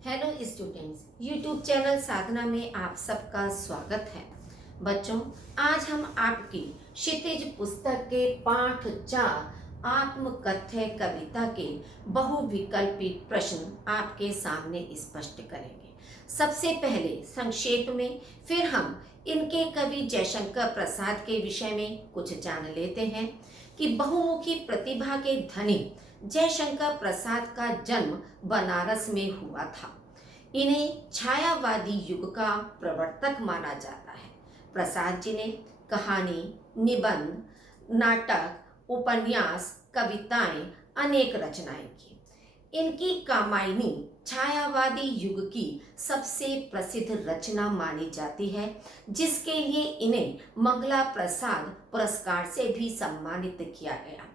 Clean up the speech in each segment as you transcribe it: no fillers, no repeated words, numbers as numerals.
Hello students, YouTube channel साधना में आप सबका स्वागत है। बच्चों, आज हम आपकी क्षितिज पुस्तक के पाठ 4 आत्मकथ्य कविता के बहुविकल्पी प्रश्न आपके सामने स्पष्ट करेंगे। सबसे पहले संक्षेप में, फिर हम इनके कवि जयशंकर प्रसाद के विषय में कुछ जान लेते हैं कि बहुमुखी प्रतिभा के धनी जयशंकर प्रसाद का जन्म बनारस में हुआ था। इन्हें छायावादी युग का प्रवर्तक माना जाता है। प्रसाद जी ने कहानी, निबंध, नाटक, उपन्यास, कविताएं अनेक रचनाएं की। इनकी कामायनी छायावादी युग की सबसे प्रसिद्ध रचना मानी जाती है, जिसके लिए इन्हें मंगला प्रसाद पुरस्कार से भी सम्मानित किया गया।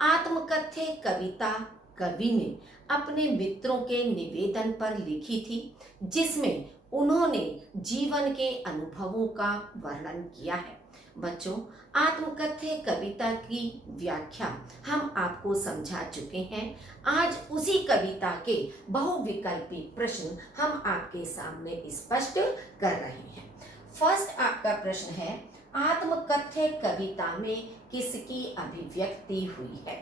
आत्मकथ्य कविता कवि ने अपने मित्रों के निवेदन पर लिखी थी, जिसमें उन्होंने जीवन के अनुभवों का वर्णन किया है। बच्चों, आत्मकथ्य कविता की व्याख्या हम आपको समझा चुके हैं। आज उसी कविता के बहुविकल्पी प्रश्न हम आपके सामने स्पष्ट कर रहे हैं। फर्स्ट आपका प्रश्न है, आत्मकथ्य कविता में किसकी अभिव्यक्ति हुई है?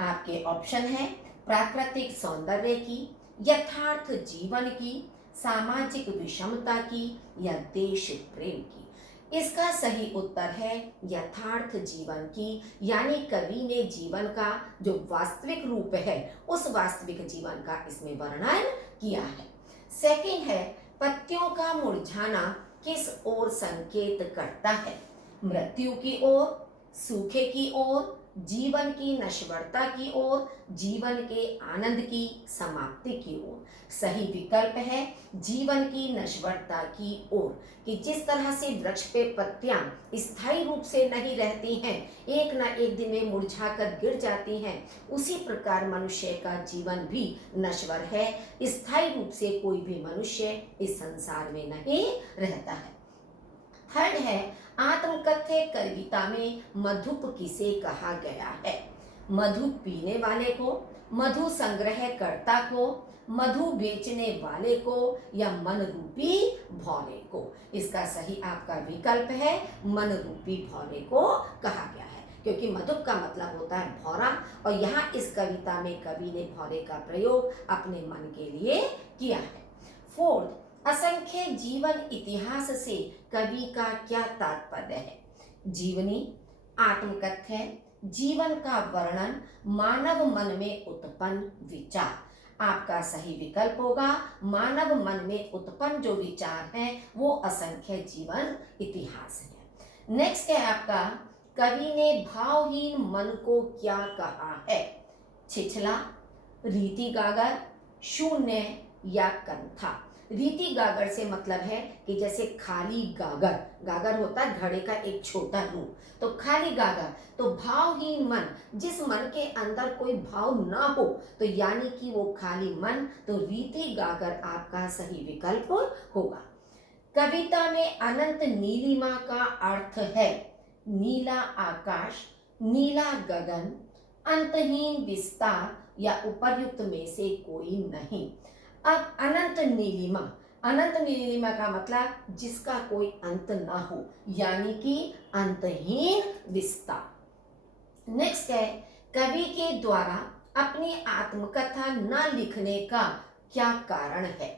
आपके ऑप्शन है प्राकृतिक सौंदर्य की, यथार्थ जीवन की, सामाजिक विषमता की या देश प्रेम की। इसका सही उत्तर है यथार्थ जीवन की, यानी कवि ने जीवन का जो वास्तविक रूप है उस वास्तविक जीवन का इसमें वर्णन किया है। सेकंड है, पत्तियों का मुरझाना किस ओर संकेत करता है? मृत्यु की ओर, सूखे की ओर, जीवन की नश्वरता की ओर, जीवन के आनंद की समाप्ति की ओर। सही विकल्प है जीवन की नश्वरता की ओर, कि जिस तरह से वृक्ष पे पत्तियां स्थायी रूप से नहीं रहती हैं, एक ना एक दिन में मुरझाकर गिर जाती हैं, उसी प्रकार मनुष्य का जीवन भी नश्वर है। स्थायी रूप से कोई भी मनुष्य इस संसार में नहीं रहता है। थर्ड है, आत्मकथ्य कविता में मधुप किसे कहा गया है? मधु पीने वाले को, मधु संग्रहकर्ता को, मधु बेचने वाले को या मन रूपी भौरे को। इसका सही आपका विकल्प है मन रूपी भौरे को कहा गया है, क्योंकि मधुप का मतलब होता है भौरा, और यहाँ इस कविता में कवि ने भौरे का प्रयोग अपने मन के लिए किया है। फोर्थ, असंख्य जीवन इतिहास से कवि का क्या तात्पर्य है? जीवनी, आत्मकथ्य, जीवन का वर्णन, मानव मन में उत्पन्न विचार। आपका सही विकल्प होगा मानव मन में उत्पन्न जो विचार है वो असंख्य जीवन इतिहास है। नेक्स्ट है आपका, कवि ने भावहीन मन को क्या कहा है? छिछला, रीति गागर, शून्य या कंथा। रीति गागर से मतलब है कि जैसे खाली गागर, गागर होता है घड़े का एक छोटा रूप, तो खाली गागर, तो भावहीन मन, जिस मन के अंदर कोई भाव ना हो, तो यानी कि वो खाली मन, तो रीति गागर आपका सही विकल्प होगा। कविता में अनंत नीलिमा का अर्थ है नीला आकाश, नीला गगन, अंतहीन विस्तार या उपर्युक्त में से कोई नहीं। अब अनंत नीलिमा, अनंत नीलिमा का मतलब जिसका कोई अंत ना हो, यानी कि अंतहीन विस्तार। नेक्स्ट है, कवि के द्वारा अपनी आत्मकथा न लिखने का क्या कारण है?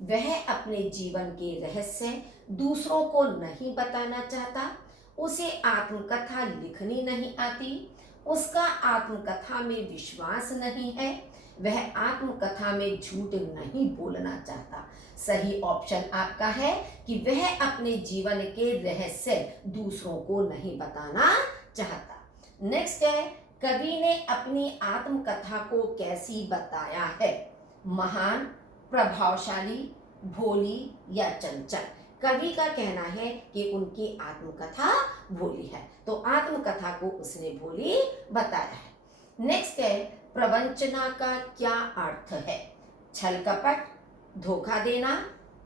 वह अपने जीवन के रहस्य दूसरों को नहीं बताना चाहता, उसे आत्मकथा लिखनी नहीं आती, उसका आत्मकथा में विश्वास नहीं है, वह आत्मकथा में झूठ नहीं बोलना चाहता। सही ऑप्शन आपका है कि वह अपने जीवन के रहस्य दूसरों को नहीं बताना चाहता। नेक्स्ट है, कवि ने अपनी आत्मकथा को कैसी बताया है? महान, प्रभावशाली, भोली या चंचल। कवि का कहना है कि उनकी आत्मकथा भोली है, तो आत्मकथा को उसने भोली बताया है। नेक्स्ट है, प्रवंचना का क्या अर्थ है? छल कपट, धोखा देना,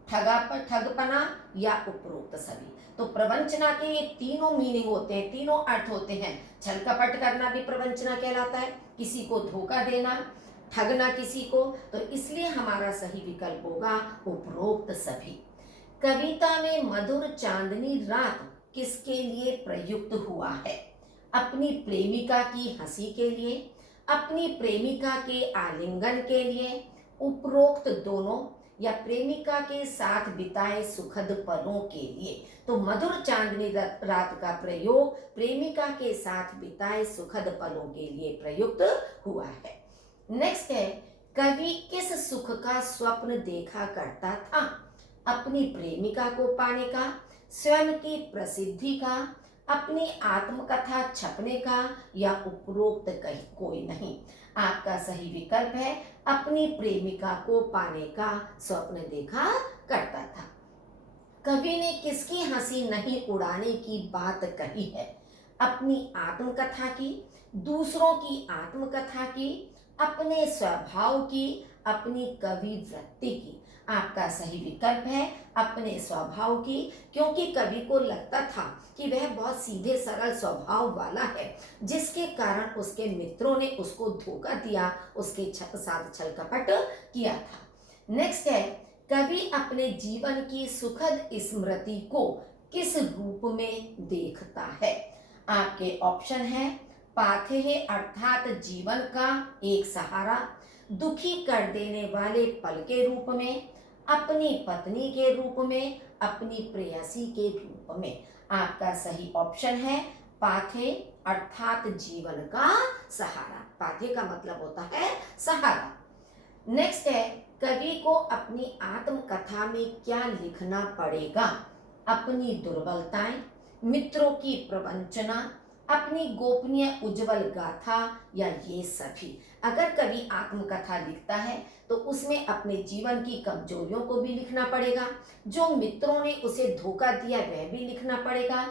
ठगपना या उपरोक्त सभी। तो प्रवंचना के ये तीनों मीनिंग होते हैं, तीनों अर्थ होते हैं। छल कपट करना भी प्रवंचना कहलाता है, किसी को धोखा देना, ठगना किसी को, तो इसलिए हमारा सही विकल्प होगा उपरोक्त सभी। कविता में मधुर चांदनी रात किसके लिए प्रयुक्त हुआ है? अपनी प्रेमिका की हंसी के लिए, अपनी प्रेमिका के आलिंगन के लिए, उपरोक्त दोनों, या प्रेमिका के साथ बिताए सुखद पलों के लिए। तो मधुर चांदनी रात का प्रयोग प्रेमिका के साथ बिताए सुखद पलों के लिए प्रयुक्त हुआ है। नेक्स्ट है, कवि किस सुख का स्वप्न देखा करता था? अपनी प्रेमिका को पाने का, स्वयं की प्रसिद्धि का, अपनी आत्मकथा छपने का, या उपरोक्त कहीं कोई नहीं। आपका सही विकल्प है अपनी प्रेमिका को पाने का स्वप्न देखा करता था। कवि ने किसकी हंसी नहीं उड़ाने की बात कही है? अपनी आत्मकथा की, दूसरों की आत्मकथा की, अपने स्वभाव की, अपनी कवि वृत्ति की। आपका सही विकल्प है अपने स्वभाव की, क्योंकि कवि को लगता था कि वह बहुत सीधे सरल स्वभाव वाला है, जिसके कारण उसके मित्रों ने उसको धोखा दिया, उसके साथ छल कपट किया था। नेक्स्ट है, कवि अपने जीवन की सुखद स्मृति को किस रूप में देखता है? आपके ऑप्शन है पाथेय अर्थात जीवन का एक सहारा, दुखी कर देने वाले पल के रूप में, अपनी पत्नी के रूप में, अपनी प्रेयसी के रूप में। आपका सही ऑप्शन है पाथेय अर्थात जीवन का सहारा। पाथेय का मतलब होता है सहारा। नेक्स्ट है, कवि को अपनी आत्मकथा में क्या लिखना पड़ेगा? अपनी दुर्बलताएं, मित्रों की प्रवंचना, अपनी गोपनीय उज्जवल गाथा, या ये सभी। अगर कवि आत्मकथा लिखता है तो उसमें अपने जीवन की कमजोरियों को भी लिखना पड़ेगा, जो मित्रों ने उसे धोखा दिया वह भी लिखना पड़ेगा,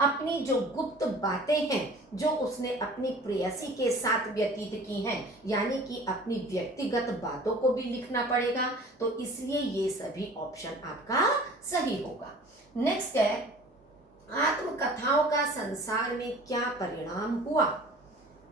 अपनी जो गुप्त बातें हैं जो उसने अपनी प्रेयसी के साथ व्यतीत की हैं, यानी कि अपनी व्यक्तिगत बातों को भी लिखना पड़ेगा। तो इसलिए ये सभी ऑप्शन आपका सही होगा। नेक्स्ट है, आत्मकथाओं का संसार में क्या परिणाम हुआ?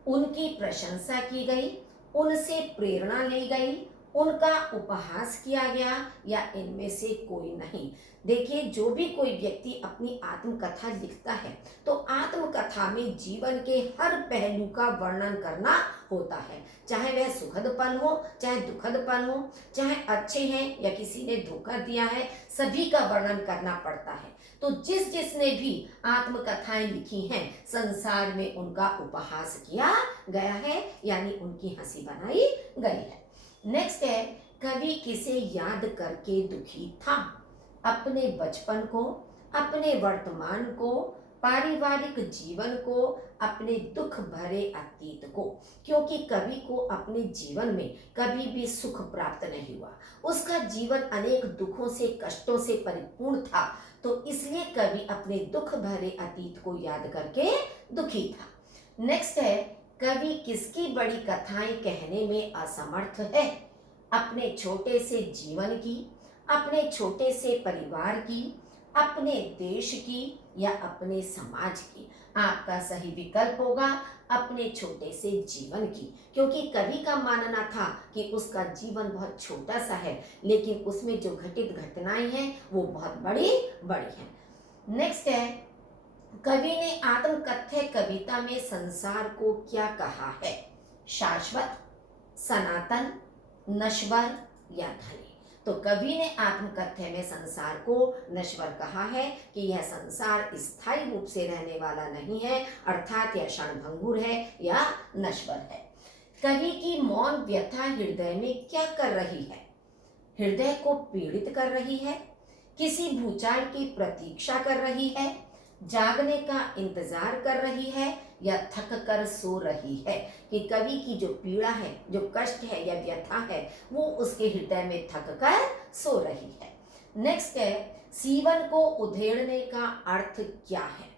उनकी प्रशंसा की गई, उनसे प्रेरणा ली गई, उनका उपहास किया गया, या इनमें से कोई नहीं। देखिए, जो भी कोई व्यक्ति अपनी आत्मकथा लिखता है तो आत्मकथा में जीवन के हर पहलू का वर्णन करना होता है, चाहे वह सुखद पल हो, चाहे दुखद पल हो, चाहे अच्छे हैं या किसी ने धोखा दिया है, सभी का वर्णन करना पड़ता है। तो जिसने भी आत्मकथाएं लिखी हैं, संसार में उनका उपहास किया गया है, यानी उनकी हंसी बनाई गई है। नेक्स्ट है, कवि किसे याद करके दुखी था? अपने बचपन को, अपने वर्तमान को, पारिवारिक जीवन को, अपने दुख भरे अतीत को। क्योंकि कवि को अपने जीवन में कभी भी सुख प्राप्त नहीं हुआ, उसका जीवन अनेक दुखों से, कष्टों से परिपूर्ण था, तो इसलिए कवि अपने दुख भरे अतीत को याद करके दुखी था। नेक्स्ट है, कवि किसकी बड़ी कथाएं कहने में असमर्थ है? अपने छोटे से जीवन की, अपने छोटे से परिवार की, अपने देश की, या अपने समाज की। आपका सही विकल्प होगा अपने छोटे से जीवन की, क्योंकि कवि का मानना था कि उसका जीवन बहुत छोटा सा है, लेकिन उसमें जो घटित घटनाएं हैं वो बहुत बड़ी बड़ी हैं। नेक्स्ट है, कवि ने आत्मकथ्य कविता में संसार को क्या कहा है? शाश्वत, सनातन, नश्वर, या धनी। तो कवि ने आत्मकथ्य में संसार को नश्वर कहा है कि यह संसार स्थायी रूप से रहने वाला नहीं है, अर्थात यह क्षणभंगुर है या नश्वर है। कवि की मौन व्यथा हृदय में क्या कर रही है? हृदय को पीड़ित कर रही है, किसी भूचाल की प्रतीक्षा कर रही है, जागने का इंतजार कर रही है, या थक कर सो रही है। कि कवि की जो पीड़ा है, जो कष्ट है या व्यथा है, वो उसके हृदय में थक कर सो रही है। नेक्स्ट है, सीवन को उधेड़ने का अर्थ क्या है?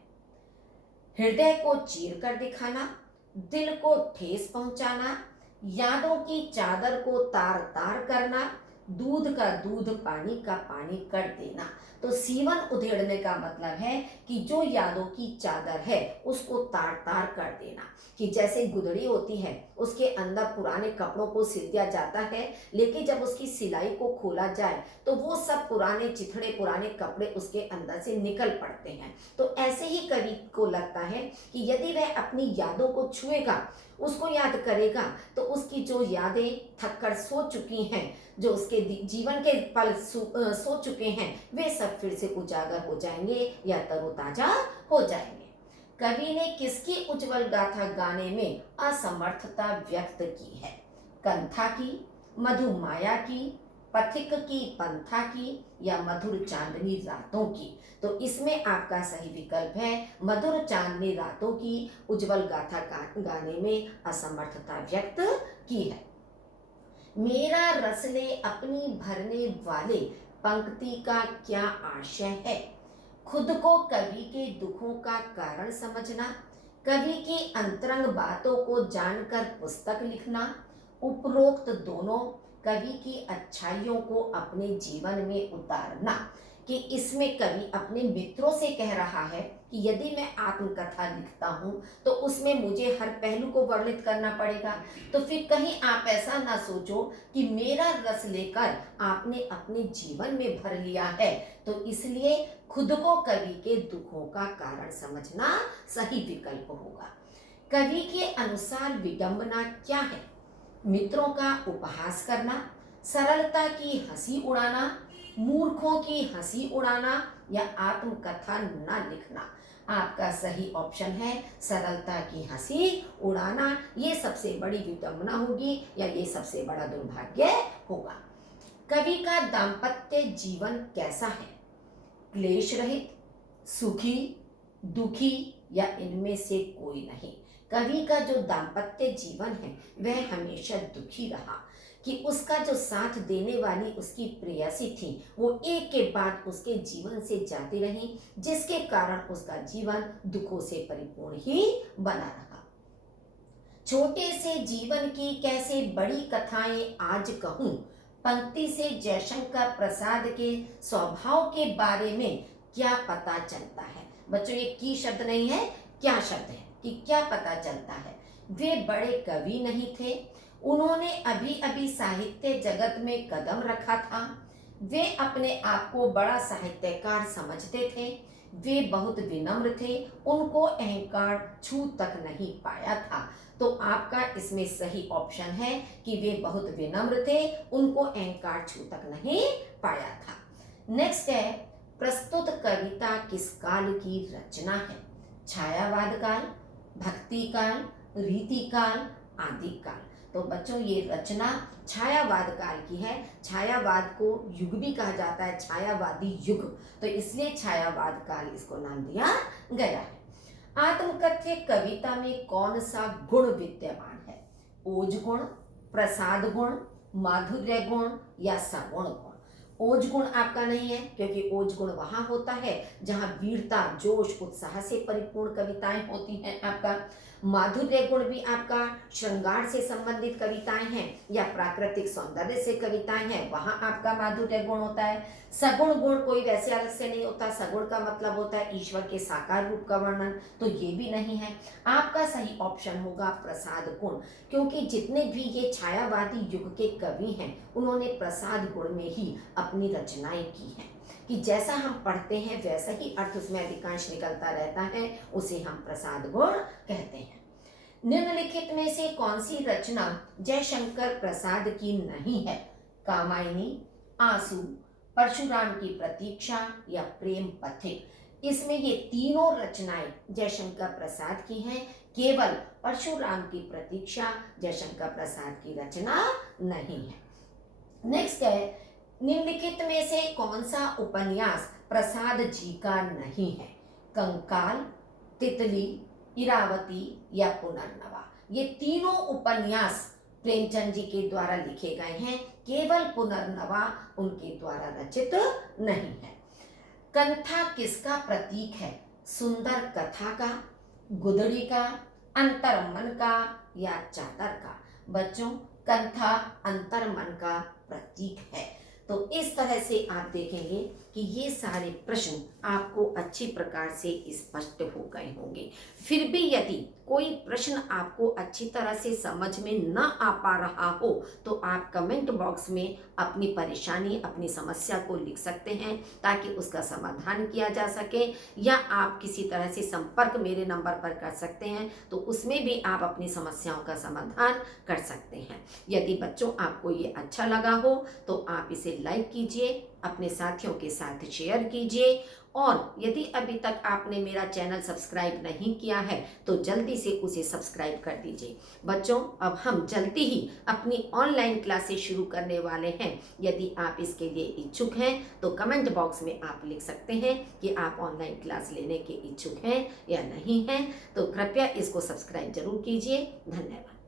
हृदय को चीर कर दिखाना, दिल को ठेस पहुंचाना, यादों की चादर को तार तार करना, दूध का दूध, पानी का पानी कर देना। तो सीवन उधेड़ने का मतलब है कि जो यादों की चादर है उसको तार तार कर देना। कि जैसे गुदड़ी होती है, उसके अंदर पुराने कपड़ों को सिल दिया जाता है, लेकिन जब उसकी सिलाई को खोला जाए तो वो सब पुराने चिथड़े, पुराने कपड़े उसके अंदर से निकल पड़ते हैं। तो ऐसे ही कवि को लगता है कि यदि वह अपनी यादों को छुएगा, उसको याद करेगा, तो उसकी जो यादें थक कर सो चुकी हैं, जो उसके जीवन के पल सो चुके हैं, वे सब फिर से उजागर हो जाएंगे या तरोताजा हो जाएंगे। कवि ने किसकी उज्जवल गाथा गाने में असमर्थता व्यक्त की है? कंथा की, मधुमाया की, पथिक की, पंथा की, या मधुर चांदनी रातों की? तो इसमें आपका सही विकल्प है मधुर चांदनी रातों की उज्जवल गाथा गाने में असमर्थता व्यक्त की है। मेरा रस ले अपनी भरने वाले पंक्ति का क्या आशय है? खुद को कवि के दुखों का कारण समझना, कवि की अंतरंग बातों को जानकर पुस्तक लिखना, उपरोक्त दोनों, कवि की अच्छाइयों को अपने जीवन में उतारना। कि इसमें कवि अपने मित्रों से कह रहा है कि यदि मैं आत्मकथा लिखता हूं तो उसमें मुझे हर पहलू को वर्णित करना पड़ेगा। तो फिर कहीं आप ऐसा ना सोचो कि मेरा रस लेकर आपने अपने जीवन में भर लिया है। तो इसलिए खुद को कवि के दुखों का कारण समझना सही विकल्प होगा। कवि के अनुसार विडंबना क्या है? मित्रों का उपहास करना, सरलता की हंसी उड़ाना, मूर्खों की हंसी उड़ाना, या आत्मकथा न लिखना? आपका सही ऑप्शन है सरलता की हंसी उड़ाना। ये सबसे बड़ी विडंबना होगी या ये सबसे बड़ा दुर्भाग्य होगा। कवि का दाम्पत्य जीवन कैसा है? क्लेश रहित, सुखी, दुखी, या इनमें से कोई नहीं? कवि का जो दाम्पत्य जीवन है वह हमेशा दुखी रहा। कि उसका जो साथ देने वाली उसकी प्रेयसी थी वो एक के बाद उसके जीवन से जाती रही, जिसके कारण उसका जीवन दुखों से परिपूर्ण ही बना रहा। छोटे से जीवन की कैसे बड़ी कथाएं आज कहूं, पंक्ति से जयशंकर प्रसाद के स्वभाव के बारे में क्या पता चलता है? बच्चों ये की शब्द नहीं है, क्या शब्द है कि क्या पता चलता है। वे बड़े कवि नहीं थे, उन्होंने अभी अभी साहित्य जगत में कदम रखा था। वे अपने आप को बड़ा साहित्यकार समझते थे। वे बहुत विनम्र थे, उनको अहंकार छू तक नहीं पाया था। तो आपका इसमें सही ऑप्शन है कि वे बहुत विनम्र थे, उनको अहंकार छू तक नहीं पाया था। नेक्स्ट है, प्रस्तुत कविता किस काल की रचना है? छायावाद काल, भक्ति काल, रीति काल, आदि काल? तो बच्चों ये रचना छायावाद काल की है। छायावाद को युग भी कहा जाता है, छायावादी युग, तो इसलिए छायावाद काल इसको नाम दिया गया है। आत्मकथ्य कविता में कौन सा गुण विद्यमान है? ओज गुण, प्रसाद गुण, माधुर्य गुण, या सगुण गुण? ओज गुण आपका नहीं है, क्योंकि ओज गुण वहां होता है जहां वीरता, जोश, उत्साह से परिपूर्ण कविताएं होती हैं आपका। माधुर्य गुण भी आपका श्रृंगार से संबंधित कविताएं हैं या प्राकृतिक सौंदर्य से कविताएं हैं, वहां आपका माधुर्य गुण होता है। सगुण गुण कोई वैसे अलग से नहीं होता, सगुण का मतलब होता है ईश्वर के साकार रूप का वर्णन, तो ये भी नहीं है। आपका सही ऑप्शन होगा प्रसाद गुण, क्योंकि जितने भी ये छायावादी युग के कवि हैं उन्होंने प्रसाद गुण में ही अपनी रचनाएं की हैं। कि जैसा हम पढ़ते हैं वैसा ही अर्थ उसमें अधिकांश निकलता रहता है, उसे हम प्रसाद गुण कहते हैं। निम्नलिखित में से कौन सी रचना जयशंकर प्रसाद की नहीं है? कामायनी, आंसू, परशुराम की प्रतीक्षा, या प्रेम पथिक? इसमें ये तीनों रचनाएं जयशंकर प्रसाद की हैं, केवल परशुराम की प्रतीक्षा जयशंकर प्रसाद की रचना नहीं है। नेक्स्ट है, निम्नलिखित में से कौन सा उपन्यास प्रसाद जी का नहीं है? कंकाल, तितली, इरावती, या पुनर्नवा? ये तीनों उपन्यास प्रेमचंद जी के द्वारा लिखे गए हैं, केवल पुनर्नवा उनके द्वारा रचित नहीं है। कंथा किसका प्रतीक है? सुंदर कथा का, गुदड़ी का, अंतर्मन का, या चादर का? बच्चों कंथा अंतर्मन का प्रतीक है। तो इस तरह से आप देखेंगे कि ये सारे प्रश्न आपको अच्छी प्रकार से स्पष्ट हो गए होंगे। फिर भी यदि कोई प्रश्न आपको अच्छी तरह से समझ में न आ पा रहा हो तो आप कमेंट बॉक्स में अपनी परेशानी, अपनी समस्या को लिख सकते हैं ताकि उसका समाधान किया जा सके, या आप किसी तरह से संपर्क मेरे नंबर पर कर सकते हैं तो उसमें भी आप अपनी समस्याओं का समाधान कर सकते हैं। यदि बच्चों आपको ये अच्छा लगा हो तो आप इसे लाइक कीजिए, अपने साथियों के साथ शेयर कीजिए, और यदि अभी तक आपने मेरा चैनल सब्सक्राइब नहीं किया है तो जल्दी से उसे सब्सक्राइब कर दीजिए। बच्चों, अब हम जल्दी ही अपनी ऑनलाइन क्लासेस शुरू करने वाले हैं। यदि आप इसके लिए इच्छुक हैं तो कमेंट बॉक्स में आप लिख सकते हैं कि आप ऑनलाइन क्लास लेने के इच्छुक हैं या नहीं हैं। तो कृपया इसको सब्सक्राइब जरूर कीजिए। धन्यवाद।